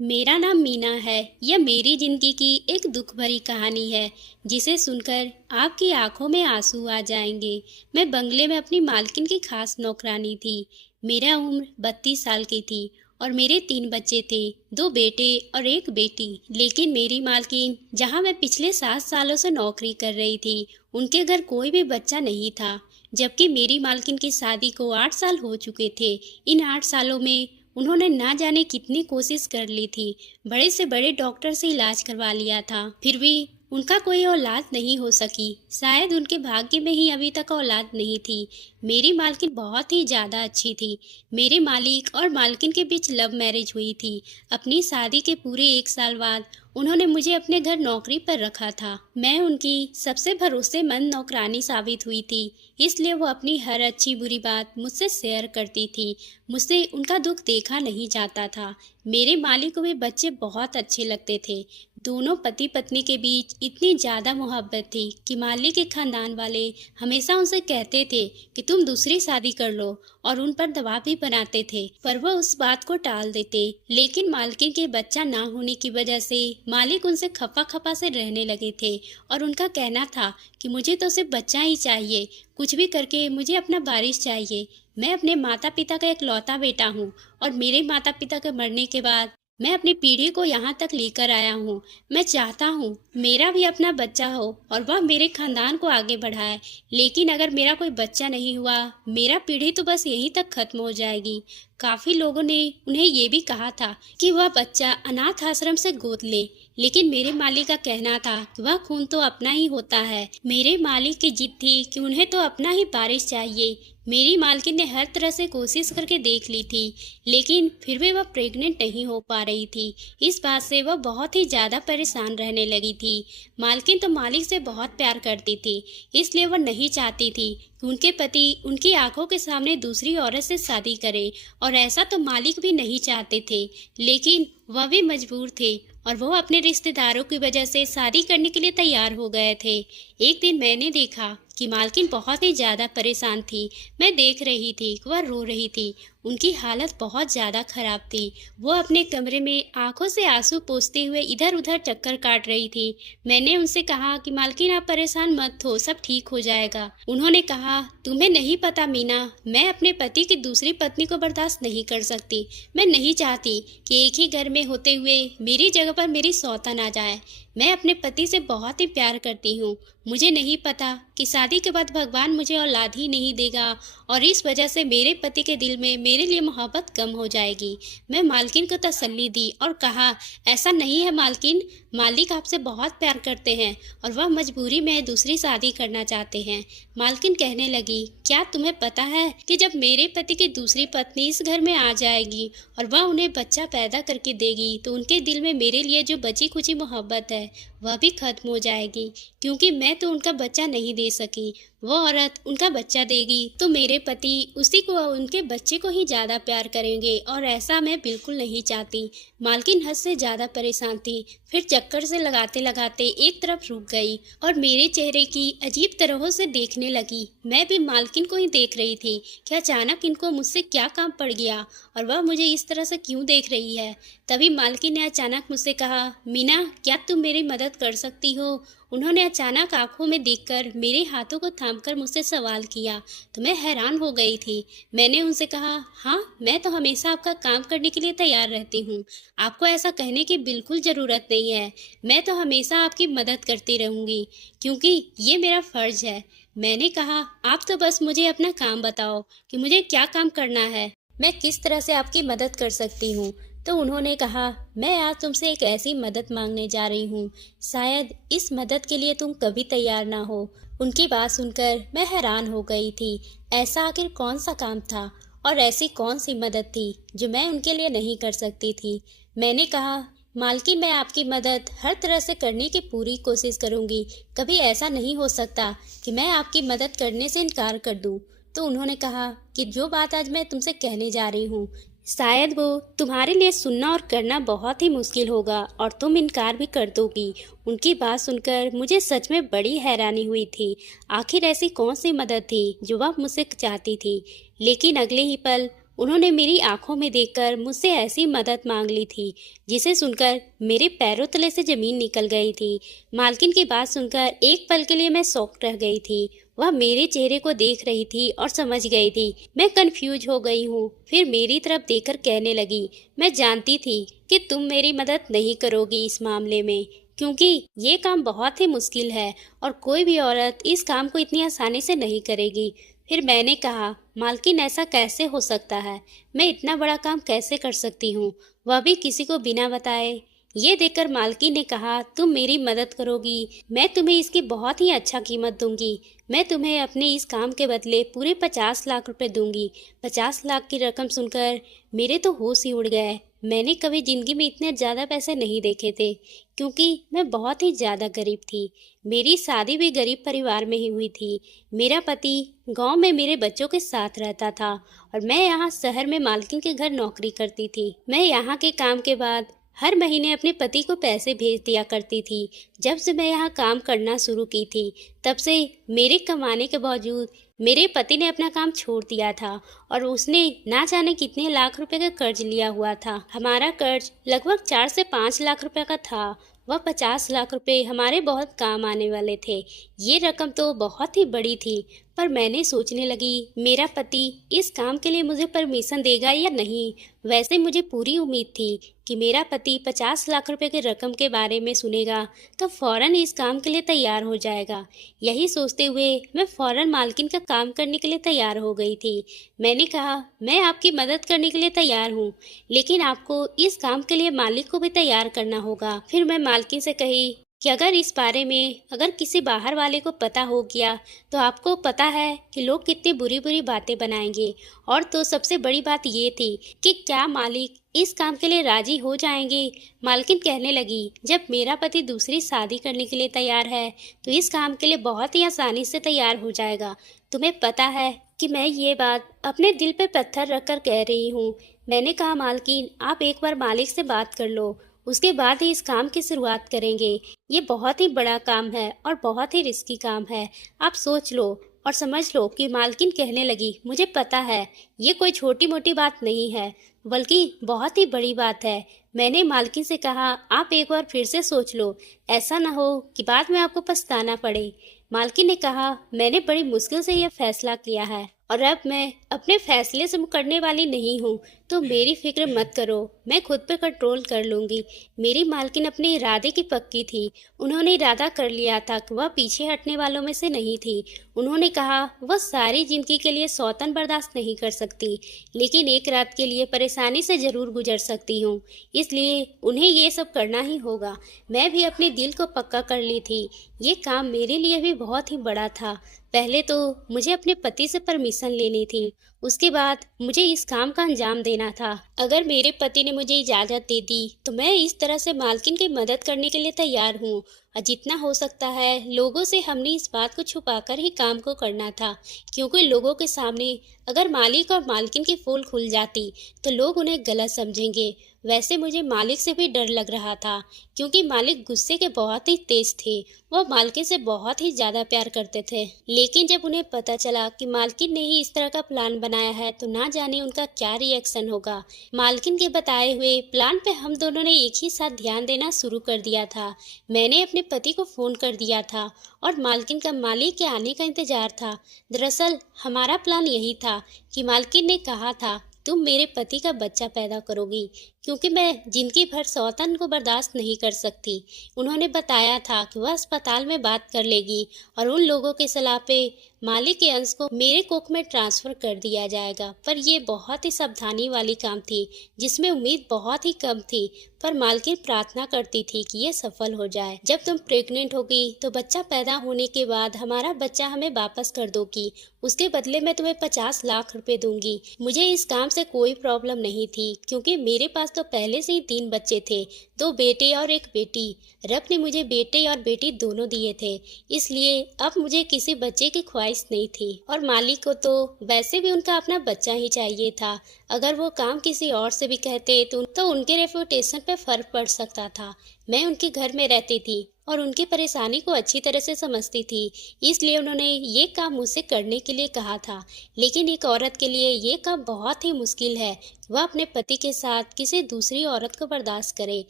मेरा नाम मीना है। यह मेरी जिंदगी की एक दुख भरी कहानी है जिसे सुनकर आपकी आंखों में आंसू आ जाएंगे। मैं बंगले में अपनी मालकिन की खास नौकरानी थी। मेरा उम्र 32 साल की थी और मेरे 3 बच्चे थे, 2 बेटे और एक बेटी। लेकिन मेरी मालकिन, जहाँ मैं पिछले 7 सालों से नौकरी कर रही थी, उनके घर कोई भी बच्चा नहीं था। जबकि मेरी मालकिन की शादी को 8 साल हो चुके थे। इन 8 सालों में उन्होंने ना जाने कितनी कोशिश कर ली थी, बड़े से बड़े डॉक्टर से इलाज करवा लिया था, फिर भी उनका कोई औलाद नहीं हो सकी। शायद उनके भाग्य में ही अभी तक औलाद नहीं थी। मेरी मालकिन बहुत ही ज्यादा अच्छी थी। मेरे मालिक और मालकिन के बीच लव मैरिज हुई थी। अपनी शादी के पूरे 1 साल बाद उन्होंने मुझे अपने घर नौकरी पर रखा था। मैं उनकी सबसे भरोसेमंद नौकरानी साबित हुई थी, इसलिए वो अपनी हर अच्छी बुरी बात मुझसे शेयर करती थी। मुझसे उनका दुख देखा नहीं जाता था। मेरे मालिक को वे बच्चे बहुत अच्छे लगते थे। दोनों पति पत्नी के बीच इतनी ज्यादा मोहब्बत थी कि मालिक के खानदान वाले हमेशा उनसे कहते थे कि तुम दूसरी शादी कर लो, और उन पर दबाव भी बनाते थे, पर वह उस बात को टाल देते। लेकिन मालकिन के बच्चा ना होने की वजह से मालिक उनसे खफा खफा से रहने लगे थे, और उनका कहना था कि मुझे तो सिर्फ बच्चा ही चाहिए, कुछ भी करके मुझे अपना वारिस चाहिए। मैं अपने माता पिता का इकलौता बेटा हूँ, और मेरे माता पिता के मरने के बाद मैं अपनी पीढ़ी को यहाँ तक लेकर आया हूँ। मैं चाहता हूँ मेरा भी अपना बच्चा हो और वह मेरे खानदान को आगे बढ़ाए। लेकिन अगर मेरा कोई बच्चा नहीं हुआ, मेरा पीढ़ी तो बस यहीं तक खत्म हो जाएगी। काफी लोगों ने उन्हें ये भी कहा था कि वह बच्चा अनाथ आश्रम से गोद ले, लेकिन मेरे मालिक का कहना था कि वह खून तो अपना ही होता है। मेरे मालिक की जिद थी कि उन्हें तो अपना ही वारिस चाहिए। मेरी मालकिन ने हर तरह से कोशिश करके देख ली थी, लेकिन फिर भी वह प्रेग्नेंट नहीं हो पा रही थी। इस बात से वह बहुत ही ज्यादा परेशान रहने लगी थी। मालकिन तो मालिक से बहुत प्यार करती थी, इसलिए वह नहीं चाहती थी कि उनके पति उनकी आंखों के सामने दूसरी औरत से शादी करे, और ऐसा तो मालिक भी नहीं चाहते थे। लेकिन वह भी मजबूर थे, और वो अपने रिश्तेदारों की वजह से शादी करने के लिए तैयार हो गए थे। एक दिन मैंने देखा कि मालकिन बहुत ही ज्यादा परेशान थी। मैं देख रही थी कि वह रो रही थी। उनकी हालत बहुत ज्यादा खराब थी। वो अपने कमरे में आंखों से आंसू पोंछते हुए इधर उधर चक्कर काट रही थी। मैंने उनसे कहा कि मालकिन, आप परेशान मत हो, सब ठीक हो जाएगा। उन्होंने कहा, तुम्हें नहीं पता मीना, मैं अपने पति की दूसरी पत्नी को बर्दाश्त नहीं कर सकती। मैं नहीं चाहती कि एक ही घर में होते हुए मेरी जगह पर मेरी सौतन आ जाए। मैं अपने पति से बहुत ही प्यार करती हूँ। मुझे नहीं पता कि शादी के बाद भगवान मुझे औलाद ही नहीं देगा, और इस वजह से मेरे पति के दिल में मेरे लिए मोहब्बत कम हो जाएगी। मैं मालकिन को तसल्ली दी और कहा, ऐसा नहीं है मालकिन, मालिक आपसे बहुत प्यार करते हैं और वह मजबूरी में दूसरी शादी करना चाहते हैं। मालकिन कहने लगी, क्या तुम्हें पता है कि जब मेरे पति की दूसरी पत्नी इस घर में आ जाएगी और वह उन्हें बच्चा पैदा करके देगी, तो उनके दिल में मेरे लिए जो बची खुची मोहब्बत है वह भी खत्म हो जाएगी, क्योंकि मैं तो उनका बच्चा नहीं दे सकी। वो औरत उनका बच्चा देगी तो मेरे पति उसी को, उनके बच्चे को ही ज्यादा प्यार करेंगे, और ऐसा मैं बिल्कुल नहीं चाहती। मालकिन हद से ज्यादा परेशान थी। फिर चक्कर से लगाते लगाते एक तरफ रुक गई और मेरे चेहरे की अजीब तरहों से देखने लगी। मैं भी मालकिन को ही देख रही थी कि अचानक इनको मुझसे क्या काम पड़ गया और वह मुझे इस तरह से क्यों देख रही है। तभी मालकिन ने अचानक मुझसे कहा, मीना, क्या तुम मेरी मदद कर सकती हो? उन्होंने अचानक आंखों में देखकर मेरे हाथों को थामकर मुझसे सवाल किया, तो मैं हैरान हो गई थी। मैंने उनसे कहा, हाँ, मैं तो हमेशा आपका काम करने के लिए तैयार रहती हूँ। आपको ऐसा कहने की बिल्कुल ज़रूरत नहीं है। मैं तो हमेशा आपकी मदद करती रहूँगी, क्योंकि ये मेरा फ़र्ज़ है। मैंने कहा, आप तो बस मुझे अपना काम बताओ कि मुझे क्या काम करना है, मैं किस तरह से आपकी मदद कर सकती हूँ। तो उन्होंने कहा, मैं आज तुमसे एक ऐसी मदद मांगने जा रही हूँ, शायद इस मदद के लिए तुम कभी तैयार ना हो। उनकी बात सुनकर मैं हैरान हो गई थी। ऐसा आखिर कौन सा काम था और ऐसी कौन सी मदद थी जो मैं उनके लिए नहीं कर सकती थी। मैंने कहा, मालकिन, मैं आपकी मदद हर तरह से करने की पूरी कोशिश करूंगी। कभी ऐसा नहीं हो सकता कि मैं आपकी मदद करने से इनकार कर दूं। तो उन्होंने कहा कि जो बात आज मैं तुमसे कहने जा रही हूँ, शायद वो तुम्हारे लिए सुनना और करना बहुत ही मुश्किल होगा और तुम इनकार भी कर दोगी। उनकी बात सुनकर मुझे सच में बड़ी हैरानी हुई थी। आखिर ऐसी कौन सी मदद थी जो वह मुझसे चाहती थी। लेकिन अगले ही पल उन्होंने मेरी आंखों में देखकर मुझसे ऐसी मदद मांग ली थी जिसे सुनकर मेरे पैरों तले से जमीन निकल गई थी। मालकिन की बात सुनकर एक पल के लिए मैं शॉक रह गई थी। वह मेरे चेहरे को देख रही थी और समझ गई थी मैं कंफ्यूज हो गई हूँ। फिर मेरी तरफ देखकर कहने लगी, मैं जानती थी कि तुम मेरी मदद नहीं करोगी इस मामले में, क्योंकि ये काम बहुत ही मुश्किल है और कोई भी औरत इस काम को इतनी आसानी से नहीं करेगी। फिर मैंने कहा, मालकिन ऐसा कैसे हो सकता है? मैं इतना बड़ा काम कैसे कर सकती हूँ, वह भी किसी को बिना बताए? ये देखकर मालकिन ने कहा, तुम मेरी मदद करोगी, मैं तुम्हें इसकी बहुत ही अच्छा कीमत दूंगी। मैं तुम्हें अपने इस काम के बदले पूरे 50 लाख रुपए दूंगी। 50 लाख की रकम सुनकर मेरे तो होश ही उड़ गए। मैंने कभी जिंदगी में इतने ज़्यादा पैसे नहीं देखे थे, क्योंकि मैं बहुत ही ज़्यादा गरीब थी। मेरी शादी भी गरीब परिवार में ही हुई थी। मेरा पति गांव में मेरे बच्चों के साथ रहता था और मैं यहाँ शहर में मालकिन के घर नौकरी करती थी। मैं यहाँ के काम के बाद हर महीने अपने पति को पैसे भेज दिया करती थी। जब से मैं यहाँ काम करना शुरू की थी, तब से मेरे कमाने के बावजूद मेरे पति ने अपना काम छोड़ दिया था और उसने ना जाने कितने लाख रुपए का कर्ज लिया हुआ था। हमारा कर्ज लगभग 4 से 5 लाख रुपए का था। वह 50 लाख रुपए हमारे बहुत काम आने वाले थे। ये रकम तो बहुत ही बड़ी थी, पर मैंने सोचने लगी मेरा पति इस काम के लिए मुझे परमिशन देगा या नहीं। वैसे मुझे पूरी उम्मीद थी कि मेरा पति 50 लाख रुपए की रकम के बारे में सुनेगा तो फौरन इस काम के लिए तैयार हो जाएगा। यही सोचते हुए मैं फौरन मालकिन का काम करने के लिए तैयार हो गई थी। मैंने कहा, मैं आपकी मदद करने के लिए तैयार हूँ, लेकिन आपको इस काम के लिए मालिक को भी तैयार करना होगा। फिर मैं मालकिन से कही कि अगर इस बारे में अगर किसी बाहर वाले को पता हो गया तो आपको पता है कि लोग कितनी बुरी बुरी बातें बनाएंगे। और तो सबसे बड़ी बात ये थी कि क्या मालिक इस काम के लिए राजी हो जाएंगे। मालकिन कहने लगी, जब मेरा पति दूसरी शादी करने के लिए तैयार है तो इस काम के लिए बहुत ही आसानी से तैयार हो जाएगा। तुम्हें पता है कि मैं ये बात अपने दिल पे पत्थर रखकर कह रही हूँ। मैंने कहा, मालकिन आप एक बार मालिक से बात कर लो, उसके बाद ही इस काम की शुरुआत करेंगे। ये बहुत ही बड़ा काम है और बहुत ही रिस्की काम है। आप सोच लो और समझ लो कि मालकिन कहने लगी, मुझे पता है ये कोई छोटी मोटी बात नहीं है, बल्कि बहुत ही बड़ी बात है। मैंने मालकिन से कहा, आप एक बार फिर से सोच लो, ऐसा ना हो कि बाद में आपको पछताना पड़े। मालकिन ने कहा, मैंने बड़ी मुश्किल से यह फैसला किया है और अब मैं अपने फैसले से मुकरने वाली नहीं हूँ, तो मेरी फिक्र मत करो, मैं खुद पे कंट्रोल कर लूँगी। मेरी मालकिन अपने इरादे की पक्की थी। उन्होंने इरादा कर लिया था कि वह पीछे हटने वालों में से नहीं थी। उन्होंने कहा, वह सारी जिंदगी के लिए सौतन बर्दाश्त नहीं कर सकती, लेकिन एक रात के लिए परेशानी से जरूर गुजर सकती हूँ, इसलिए उन्हें ये सब करना ही होगा। मैं भी अपने दिल को पक्का कर ली थी। ये काम मेरे लिए भी बहुत ही बड़ा था। पहले तो मुझे अपने पति से परमिशन लेनी थी, उसके बाद मुझे इस काम का अंजाम देना था। अगर मेरे पति ने मुझे इजाज़त दे दी तो मैं इस तरह से मालकिन की मदद करने के लिए तैयार हूँ और जितना हो सकता है लोगों से हमने इस बात को छुपाकर ही काम को करना था, क्योंकि लोगों के सामने अगर मालिक और मालकिन की पोल खुल जाती तो लोग उन्हें गलत समझेंगे। वैसे मुझे मालिक से भी डर लग रहा था, क्योंकि मालिक गुस्से के बहुत ही तेज थे। वह मालकिन से बहुत ही ज़्यादा प्यार करते थे, लेकिन जब उन्हें पता चला कि मालकिन ने ही इस तरह का प्लान बनाया है तो ना जाने उनका क्या रिएक्शन होगा। मालकिन के बताए हुए प्लान पे हम दोनों ने एक ही साथ ध्यान देना शुरू कर दिया था। मैंने अपने पति को फ़ोन कर दिया था और मालकिन का मालिक के आने का इंतज़ार था। दरअसल हमारा प्लान यही था कि मालकिन ने कहा था, तुम मेरे पति का बच्चा पैदा करोगी, क्योंकि मैं जिंदगी भर सौतन को बर्दाश्त नहीं कर सकती। उन्होंने बताया था कि वह अस्पताल में बात कर लेगी और उन लोगों के सलाह पे मालिक के अंश को मेरे कोख में ट्रांसफ़र कर दिया जाएगा। पर यह बहुत ही सावधानी वाली काम थी, जिसमें उम्मीद बहुत ही कम थी, पर मालकिन प्रार्थना करती थी कि यह सफल हो जाए। जब तुम प्रेग्नेंट होगी तो बच्चा पैदा होने के बाद हमारा बच्चा हमें वापस कर दोगी, उसके बदले मैं तुम्हें 50 लाख रुपए दूंगी। मुझे इस काम से कोई प्रॉब्लम नहीं थी, क्योंकि मेरे पास तो पहले से ही 3 बच्चे थे, 2 बेटे और 1 बेटी। रब ने मुझे बेटे और बेटी दोनों दिए थे, इसलिए अब मुझे किसी बच्चे की ख्वाहिश नहीं थी। और मालिक को तो वैसे भी उनका अपना बच्चा ही चाहिए था। अगर वो काम किसी और से भी कहते तो उनके रेपुटेशन पे फर्क पड़ सकता था। मैं उनके घर में रहती थी और उनकी परेशानी को अच्छी तरह से समझती थी, इसलिए उन्होंने ये काम मुझसे करने के लिए कहा था। लेकिन एक औरत के लिए ये काम बहुत ही मुश्किल है, वह अपने पति के साथ किसी दूसरी औरत को बर्दाश्त करे।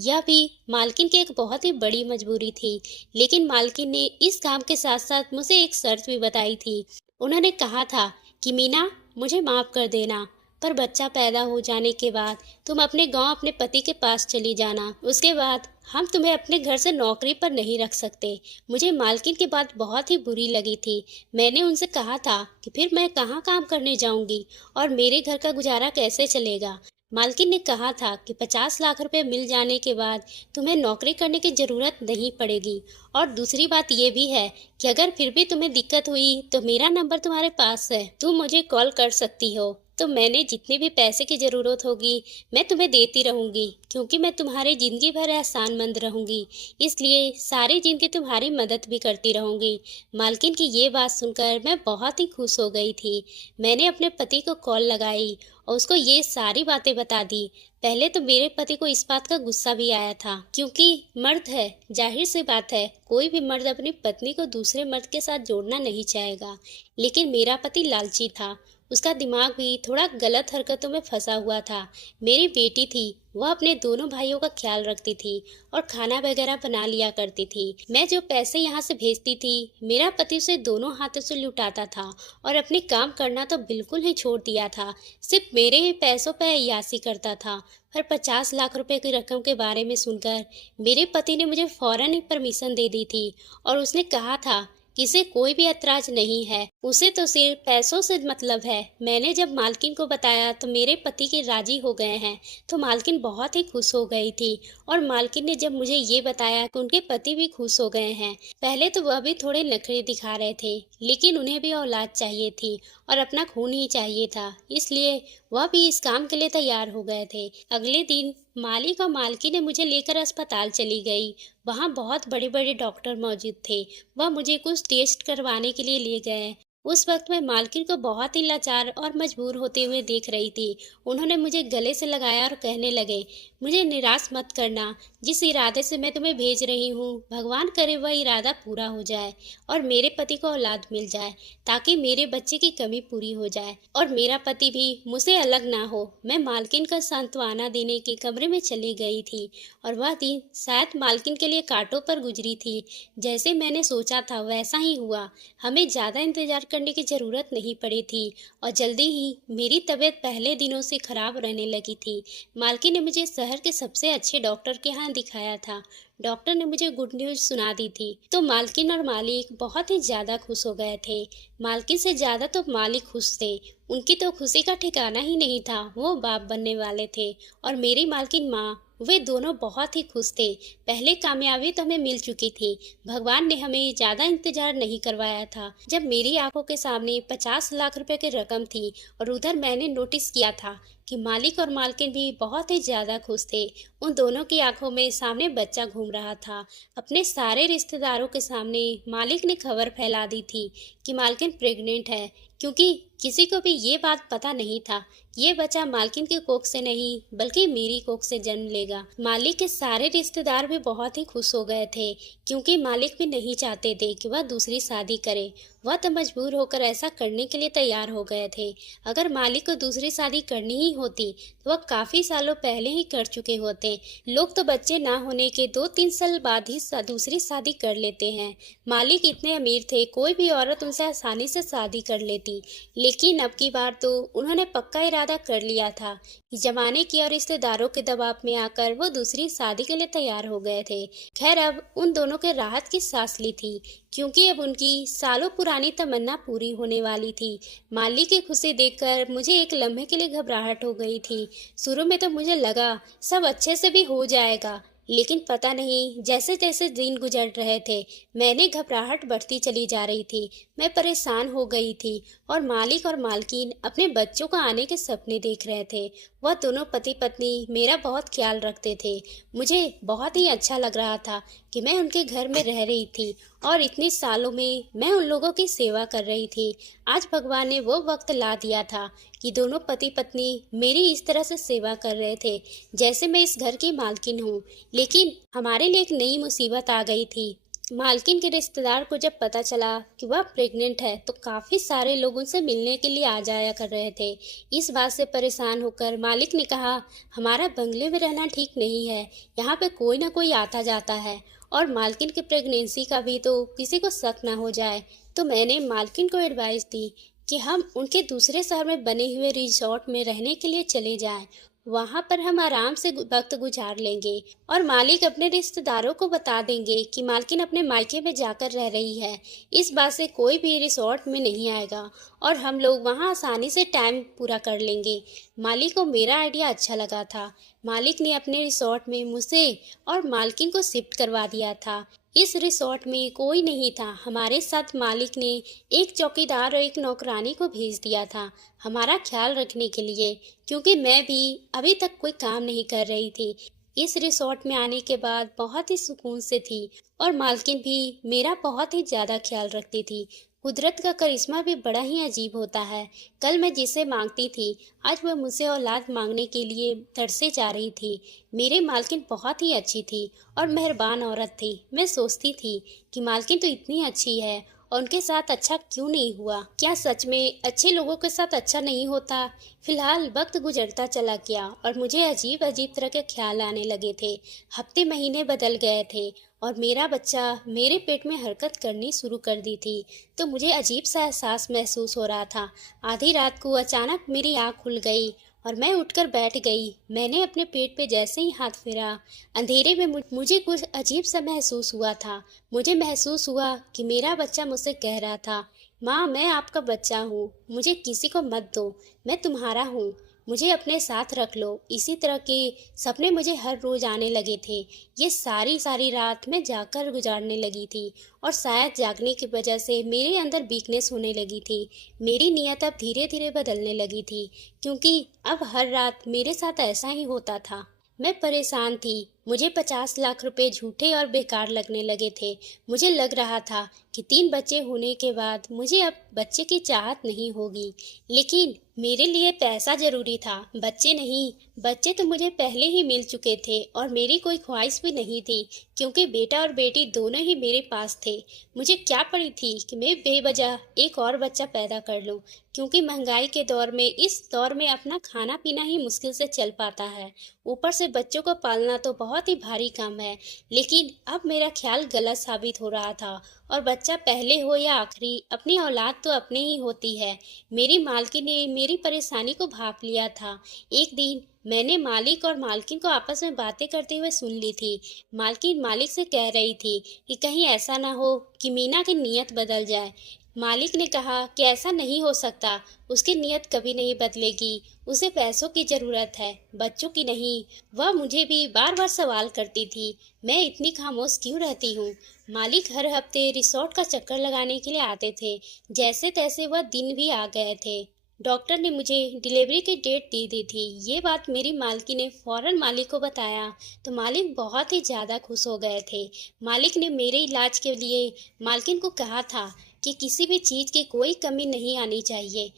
यह भी मालकिन की एक बहुत ही बड़ी मजबूरी थी। लेकिन मालकिन ने इस काम के साथ-साथ मुझे एक शर्त भी बताई थी। उन्होंने कहा था कि मीना, मुझे माफ़ कर देना, पर बच्चा पैदा हो जाने के बाद तुम अपने गांव अपने पति के पास चली जाना। उसके बाद हम तुम्हें अपने घर से नौकरी पर नहीं रख सकते। मुझे मालकिन की बात बहुत ही बुरी लगी थी। मैंने उनसे कहा था कि फिर मैं कहाँ काम करने जाऊंगी और मेरे घर का गुजारा कैसे चलेगा। मालकिन ने कहा था कि 50 लाख रुपए मिल जाने के बाद तुम्हें नौकरी करने की जरूरत नहीं पड़ेगी। और दूसरी बात ये भी है कि अगर फिर भी तुम्हें दिक्कत हुई तो मेरा नंबर तुम्हारे पास है, तुम मुझे कॉल कर सकती हो। तो मैंने जितनी भी पैसे की ज़रूरत होगी मैं तुम्हें देती रहूँगी, क्योंकि मैं तुम्हारी ज़िंदगी भर एहसानमंद रहूँगी, इसलिए सारी ज़िंदगी तुम्हारी मदद भी करती रहूँगी। मालकिन की ये बात सुनकर मैं बहुत ही खुश हो गई थी। मैंने अपने पति को कॉल लगाई और उसको ये सारी बातें बता दी। पहले तो मेरे पति को इस बात का गुस्सा भी आया था, क्योंकि मर्द है, जाहिर सी बात है, कोई भी मर्द अपनी पत्नी को दूसरे मर्द के साथ जोड़ना नहीं चाहेगा। लेकिन मेरा पति लालची था, उसका दिमाग भी थोड़ा गलत हरकतों में फंसा हुआ था। मेरी बेटी थी, वह अपने दोनों भाइयों का ख्याल रखती थी और खाना वगैरह बना लिया करती थी। मैं जो पैसे यहाँ से भेजती थी, मेरा पति उसे दोनों हाथों से लुटाता था और अपने काम करना तो बिल्कुल ही छोड़ दिया था। सिर्फ मेरे ही पैसों पर अय्यासी करता था। पर 50 लाख रुपए की रकम के बारे में सुनकर मेरे पति ने मुझे फौरन ही परमिशन दे दी थी और उसने कहा था कि इसे कोई भी ऐतराज नहीं है, उसे तो सिर्फ पैसों से मतलब है। मैंने जब मालकिन को बताया तो मेरे पति के राजी हो गए हैं, तो मालकिन बहुत ही खुश हो गई थी। और मालकिन ने जब मुझे ये बताया कि उनके पति भी खुश हो गए हैं, पहले तो वह भी थोड़े नखरे दिखा रहे थे, लेकिन उन्हें भी औलाद चाहिए थी और अपना खून ही चाहिए था, इसलिए वह भी इस काम के लिए तैयार हो गए थे। अगले दिन मालिक और मालकिन ने मुझे लेकर अस्पताल चली गई। वहाँ बहुत बड़े बड़े डॉक्टर मौजूद थे। वह मुझे कुछ टेस्ट करवाने के लिए ले गए। उस वक्त मैं मालकिन को बहुत ही लाचार और मजबूर होते हुए देख रही थी। उन्होंने मुझे गले से लगाया और कहने लगे, मुझे निराश मत करना, जिस इरादे से मैं तुम्हें भेज रही हूँ, भगवान करे वह इरादा पूरा हो जाए और मेरे पति को औलाद मिल जाए, ताकि मेरे बच्चे की कमी पूरी हो जाए और मेरा पति भी मुझसे अलग ना हो। मैं मालकिन का सांत्वना देने के कमरे में चली गई थी और वह दिन शायद मालकिन के लिए कांटों पर गुजरी थी। जैसे मैंने सोचा था वैसा ही हुआ। हमें ज़्यादा इंतजार करने की ज़रूरत नहीं पड़ी थी और जल्दी ही मेरी तबीयत पहले दिनों से खराब रहने लगी थी। मालकिन ने मुझे शहर के सबसे अच्छे डॉक्टर के यहाँ दिखाया था। डॉक्टर ने मुझे गुड न्यूज़ सुना दी थी, तो मालकिन और मालिक बहुत ही ज़्यादा खुश हो गए थे। मालकिन से ज़्यादा तो मालिक खुश थे। उनकी तो खुशी का ठिकाना ही नहीं था। वो बाप बनने वाले थे और मेरी मालकिन माँ, वे दोनों बहुत ही खुश थे। पहले कामयाबी तो हमें मिल चुकी थी। भगवान ने हमें ज़्यादा इंतजार नहीं करवाया था। जब मेरी आंखों के सामने 50 लाख रुपए की रकम थी और उधर मैंने नोटिस किया था कि मालिक और मालकिन भी बहुत ही ज़्यादा खुश थे। उन दोनों की आंखों में सामने बच्चा घूम रहा था। अपने सारे रिश्तेदारों के सामने मालिक ने खबर फैला दी थी कि मालकिन प्रेग्नेंट है, क्योंकि किसी को भी ये बात पता नहीं था ये बच्चा मालकिन की कोख से नहीं बल्कि मेरी कोख से जन्म लेगा। मालिक के सारे रिश्तेदार भी बहुत ही खुश हो गए थे, क्योंकि मालिक भी नहीं चाहते थे कि वह दूसरी शादी करे। वह तो मजबूर होकर ऐसा करने के लिए तैयार हो गए थे। अगर मालिक को दूसरी शादी करनी ही होती तो वह काफी सालों पहले ही कर चुके होते। लोग तो बच्चे ना होने के 2-3 साल बाद ही दूसरी शादी कर लेते हैं। मालिक इतने अमीर थे, कोई भी औरत उनसे आसानी से शादी कर लेती। लेकिन अब की बार तो उन्होंने पक्का इरादा कर लिया था कि जमाने की और रिश्तेदारों के दबाव में आकर वो दूसरी शादी के लिए तैयार हो गए थे। खैर, अब उन दोनों के राहत की सांस ली थी, क्योंकि अब उनकी सालों पुरानी तमन्ना पूरी होने वाली थी। मालिक की खुशी देखकर मुझे एक लम्हे के लिए घबराहट हो गई थी। शुरू में तो मुझे लगा सब अच्छे से भी हो जाएगा, लेकिन पता नहीं जैसे जैसे दिन गुजर रहे थे मैंने घबराहट बढ़ती चली जा रही थी। मैं परेशान हो गई थी और मालिक और मालकिन अपने बच्चों को आने के सपने देख रहे थे। वह दोनों पति पत्नी मेरा बहुत ख्याल रखते थे। मुझे बहुत ही अच्छा लग रहा था कि मैं उनके घर में रह रही थी और इतने सालों में मैं उन लोगों की सेवा कर रही थी। आज भगवान ने वो वक्त ला दिया था कि दोनों पति पत्नी मेरी इस तरह से सेवा कर रहे थे जैसे मैं इस घर की मालकिन हूँ। लेकिन हमारे लिए एक नई मुसीबत आ गई थी। मालकिन के रिश्तेदार को जब पता चला कि वह प्रेग्नेंट है तो काफी सारे लोग उनसे मिलने के लिए आ जाया कर रहे थे। इस बात से परेशान होकर मालिक ने कहा, हमारा बंगले में रहना ठीक नहीं है, यहाँ पे कोई ना कोई आता जाता है और मालकिन की प्रेगनेंसी का भी तो किसी को शक ना हो जाए। तो मैंने मालकिन को एडवाइस दी कि हम उनके दूसरे शहर में बने हुए रिसोर्ट में रहने के लिए चले जाएं। वहां पर हम आराम से वक्त गुजार लेंगे और मालिक अपने रिश्तेदारों को बता देंगे कि मालकिन अपने मायके में जाकर रह रही है। इस बात से कोई भी रिसोर्ट में नहीं आएगा और हम लोग वहां आसानी से टाइम पूरा कर लेंगे। मालिक को मेरा आइडिया अच्छा लगा था। मालिक ने अपने रिसोर्ट में मुझसे और मालकिन को शिफ्ट करवा दिया था। इस रिसोर्ट में कोई नहीं था। हमारे साथ मालिक ने एक चौकीदार और एक नौकरानी को भेज दिया था हमारा ख्याल रखने के लिए, क्योंकि मैं भी अभी तक कोई काम नहीं कर रही थी। इस रिसोर्ट में आने के बाद बहुत ही सुकून से थी और मालकिन भी मेरा बहुत ही ज्यादा ख्याल रखती थी। कुदरत का करिश्मा भी बड़ा ही अजीब होता है। कल मैं जिसे मांगती थी आज वह मुझसे औलाद मांगने के लिए तरसे जा रही थी। मेरी मालकिन बहुत ही अच्छी थी और मेहरबान औरत थी। मैं सोचती थी कि मालकिन तो इतनी अच्छी है और उनके साथ अच्छा क्यों नहीं हुआ। क्या सच में अच्छे लोगों के साथ अच्छा नहीं होता। फिलहाल वक्त गुजरता चला गया और मुझे अजीब अजीब तरह के ख्याल आने लगे थे। हफ्ते महीने बदल गए थे और मेरा बच्चा मेरे पेट में हरकत करनी शुरू कर दी थी। तो मुझे अजीब सा एहसास महसूस हो रहा था। आधी रात को अचानक मेरी आँख खुल गई और मैं उठकर बैठ गई। मैंने अपने पेट पे जैसे ही हाथ फेरा, अंधेरे में मुझे कुछ अजीब सा महसूस हुआ था। मुझे महसूस हुआ कि मेरा बच्चा मुझसे कह रहा था, माँ मैं आपका बच्चा हूँ, मुझे किसी को मत दो, मैं तुम्हारा हूँ, मुझे अपने साथ रख लो। इसी तरह के सपने मुझे हर रोज आने लगे थे। ये सारी सारी रात मैं जाकर गुजारने लगी थी और शायद जागने की वजह से मेरे अंदर वीकनेस होने लगी थी। मेरी नीयत अब धीरे धीरे बदलने लगी थी, क्योंकि अब हर रात मेरे साथ ऐसा ही होता था। मैं परेशान थी। मुझे 50 लाख रुपए झूठे और बेकार लगने लगे थे। मुझे लग रहा था कि 3 बच्चे होने के बाद मुझे अब बच्चे की चाहत नहीं होगी। लेकिन मेरे लिए पैसा जरूरी था, बच्चे नहीं। बच्चे तो मुझे पहले ही मिल चुके थे और मेरी कोई ख्वाहिश भी नहीं थी, क्योंकि बेटा और बेटी दोनों ही मेरे पास थे। मुझे क्या पड़ी थी कि मैं बेवजह एक और बच्चा पैदा कर लूं, क्योंकि महंगाई के दौर में, इस दौर में अपना खाना पीना ही मुश्किल से चल पाता है। ऊपर से बच्चों को पालना तो बहुत ही भारी काम है। लेकिन अब मेरा ख्याल गलत साबित हो रहा था और बच्चा पहले हो या आखिरी, अपनी औलाद तो अपने ही होती है। मेरी मालकिन ने मेरी परेशानी को भांप लिया था। एक दिन मैंने मालिक और मालकिन को आपस में बातें करते हुए सुन ली थी। मालकिन मालिक से कह रही थी कि कहीं ऐसा ना हो कि मीना की नीयत बदल जाए। मालिक ने कहा कि ऐसा नहीं हो सकता, उसकी नीयत कभी नहीं बदलेगी, उसे पैसों की जरूरत है, बच्चों की नहीं। वह मुझे भी बार बार सवाल करती थी, मैं इतनी खामोश क्यों रहती हूँ। मालिक हर हफ्ते रिसोर्ट का चक्कर लगाने के लिए आते थे। जैसे तैसे वह दिन भी आ गए थे। डॉक्टर ने मुझे डिलीवरी की डेट दे दी थी। ये बात मेरी मालकिन ने फौरन मालिक को बताया तो मालिक बहुत ही ज़्यादा खुश हो गए थे। मालिक ने मेरे इलाज के लिए मालकिन को कहा था कि किसी भी चीज़ की कोई कमी नहीं आनी चाहिए।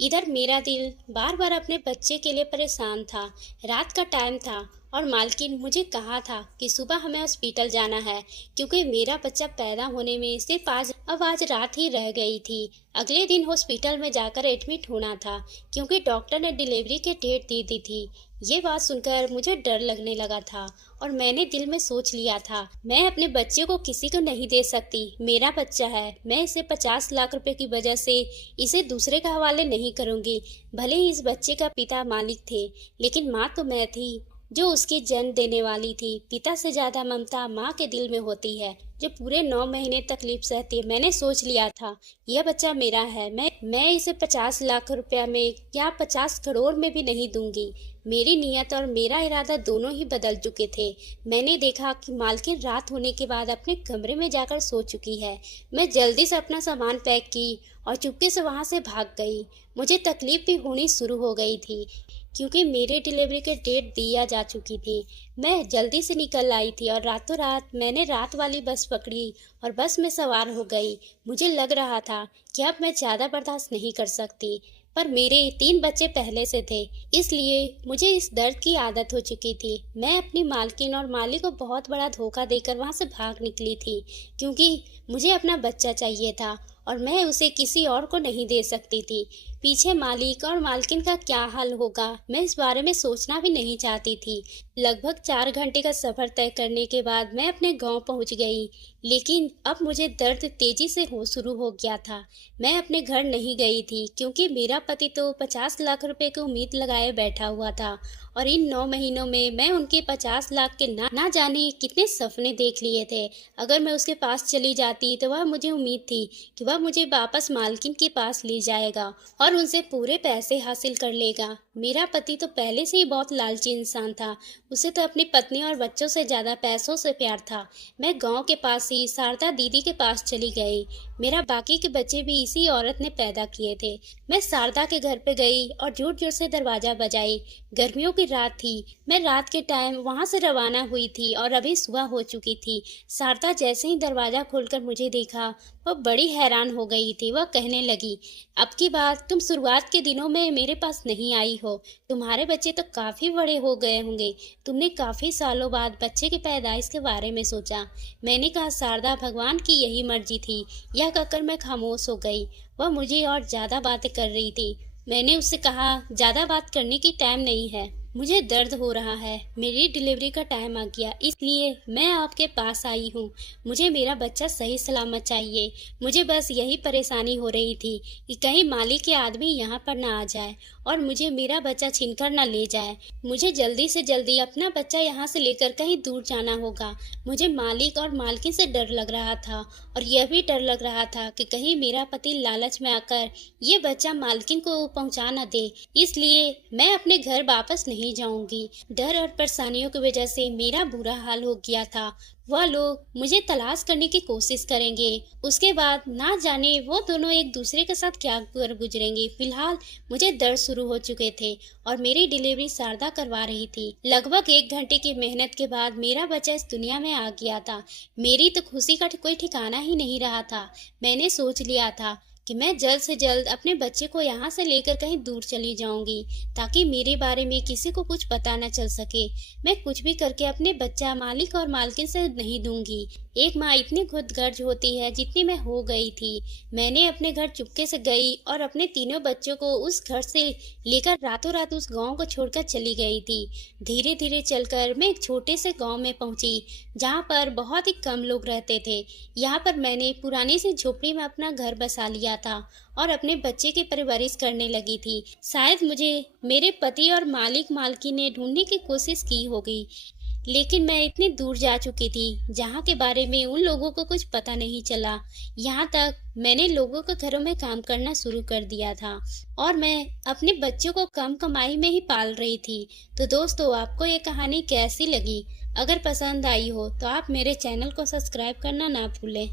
इधर मेरा दिल बार बार अपने बच्चे के लिए परेशान था। रात का टाइम था और मालकिन मुझे कहा था कि सुबह हमें हॉस्पिटल जाना है, क्योंकि मेरा बच्चा पैदा होने में सिर्फ आज रात ही रह गई थी। अगले दिन हॉस्पिटल में जाकर एडमिट होना था, क्योंकि डॉक्टर ने डिलीवरी की डेट दे दी थी। ये बात सुनकर मुझे डर लगने लगा था और मैंने दिल में सोच लिया था, मैं अपने बच्चे को किसी को नहीं दे सकती। मेरा बच्चा है, मैं इसे 50 लाख रुपए की वजह से इसे दूसरे के हवाले नहीं करूंगी। भले ही इस बच्चे का पिता मालिक थे, लेकिन माँ तो मैं थी जो उसकी जन्म देने वाली थी। पिता से ज्यादा ममता माँ के दिल में होती है, जो पूरे 9 महीने तकलीफ सहती है। मैंने सोच लिया था यह बच्चा मेरा है। मैं इसे 50 लाख रुपया में या 50 करोड़ में भी नहीं दूंगी। मेरी नीयत और मेरा इरादा दोनों ही बदल चुके थे। मैंने देखा कि मालकिन रात होने के बाद अपने कमरे में जाकर सो चुकी है। मैं जल्दी से अपना सामान पैक की और चुपके से वहां से भाग गई। मुझे तकलीफ भी होनी शुरू हो गई थी, क्योंकि मेरे डिलीवरी के डेट दिया जा चुकी थी। मैं जल्दी से निकल आई थी और रातों रात मैंने रात वाली बस पकड़ी और बस में सवार हो गई। मुझे लग रहा था कि अब मैं ज़्यादा बर्दाश्त नहीं कर सकती, पर मेरे 3 बच्चे पहले से थे, इसलिए मुझे इस दर्द की आदत हो चुकी थी। मैं अपनी मालकिन और मालिक को बहुत बड़ा धोखा देकर वहाँ से भाग निकली थी, क्योंकि मुझे अपना बच्चा चाहिए था और मैं उसे किसी और को नहीं दे सकती थी। पीछे मालिक और मालकिन का क्या हाल होगा, मैं इस बारे में सोचना भी नहीं चाहती थी। लगभग 4 घंटे का सफ़र तय करने के बाद मैं अपने गांव पहुंच गई, लेकिन अब मुझे दर्द तेजी से हो शुरू हो गया था। मैं अपने घर नहीं गई थी, क्योंकि मेरा पति तो 50 लाख रुपए की उम्मीद लगाए बैठा हुआ था और इन 9 महीनों में मैं उनके 50 लाख के ना जाने कितने सपने देख लिए थे। अगर मैं उसके पास चली जाती तो वह मुझे उम्मीद थी कि वह मुझे वापस मालकिन के पास ले जाएगा और उनसे पूरे पैसे हासिल कर लेगा। मेरा पति तो पहले से ही बहुत लालची इंसान था, उसे तो अपनी पत्नी और बच्चों से ज़्यादा पैसों से प्यार था। मैं गांव के पास ही शारदा दीदी के पास चली गई। मेरा बाकी के बच्चे भी इसी औरत ने पैदा किए थे। मैं शारदा के घर पे गई और जोर जोर से दरवाज़ा बजाई। गर्मियों की रात थी, मैं रात के टाइम वहाँ से रवाना हुई थी और अभी सुबह हो चुकी थी। शारदा जैसे ही दरवाज़ा खोलकर मुझे देखा, वह बड़ी हैरान हो गई थी। वह कहने लगी, अब की बार तुम शुरुआत के दिनों में मेरे पास नहीं आई हो। तुम्हारे बच्चे तो काफ़ी बड़े हो गए होंगे। तुमने काफ़ी सालों बाद बच्चे की पैदाइश के बारे में सोचा। मैंने कहा, शारदा, भगवान की यही मर्जी थी। यह कहकर मैं खामोश हो गई। वह मुझे और ज़्यादा बातें कर रही थी। मैंने उससे कहा, ज़्यादा बात करने की टाइम नहीं है, मुझे दर्द हो रहा है, मेरी डिलीवरी का टाइम आ गया, इसलिए मैं आपके पास आई हूँ। मुझे मेरा बच्चा सही सलामत चाहिए। मुझे बस यही परेशानी हो रही थी कि कहीं मालिक के आदमी यहाँ पर ना आ जाए और मुझे मेरा बच्चा छीनकर ना ले जाए। मुझे जल्दी से जल्दी अपना बच्चा यहाँ से लेकर कहीं दूर जाना होगा। मुझे मालिक और मालकिन से डर लग रहा था और यह भी डर लग रहा था कि कहीं मेरा पति लालच में आकर ये बच्चा मालकिन को पहुँचा न दे, इसलिए मैं अपने घर वापस नहीं जाऊंगी। डर और परेशानियों की वजह से मेरा बुरा हाल हो गया था। वह लोग मुझे तलाश करने की कोशिश करेंगे, उसके बाद ना जाने वो दोनों एक दूसरे के साथ क्या कर गुजरेंगे। फिलहाल मुझे दर्द शुरू हो चुके थे और मेरी डिलीवरी शारदा करवा रही थी। लगभग 1 घंटे की मेहनत के बाद मेरा बच्चा इस दुनिया में आ गया था। मेरी तो खुशी का कोई ठिकाना ही नहीं रहा था। मैंने सोच लिया था कि मैं जल्द से जल्द अपने बच्चे को यहाँ से लेकर कहीं दूर चली जाऊंगी, ताकि मेरे बारे में किसी को कुछ पता न चल सके। मैं कुछ भी करके अपने बच्चा मालिक और मालकिन से नहीं दूंगी। एक माँ इतनी खुदगर्ज होती है जितनी मैं हो गई थी। मैंने अपने घर चुपके से गई और अपने तीनों बच्चों को उस घर से लेकर रातों रात उस गांव को छोड़कर चली गई थी। धीरे धीरे चलकर मैं एक छोटे से गांव में पहुंची, जहां पर बहुत ही कम लोग रहते थे। यहाँ पर मैंने पुरानी सी झोपड़ी में अपना घर बसा लिया था और अपने बच्चे की परवरिश करने लगी थी। शायद मुझे मेरे पति और मालिक मालकिन ने ढूंढने की कोशिश की होगी, लेकिन मैं इतनी दूर जा चुकी थी जहाँ के बारे में उन लोगों को कुछ पता नहीं चला। यहाँ तक मैंने लोगों के घरों में काम करना शुरू कर दिया था और मैं अपने बच्चों को कम कमाई में ही पाल रही थी। तो दोस्तों, आपको ये कहानी कैसी लगी? अगर पसंद आई हो तो आप मेरे चैनल को सब्सक्राइब करना ना भूलें।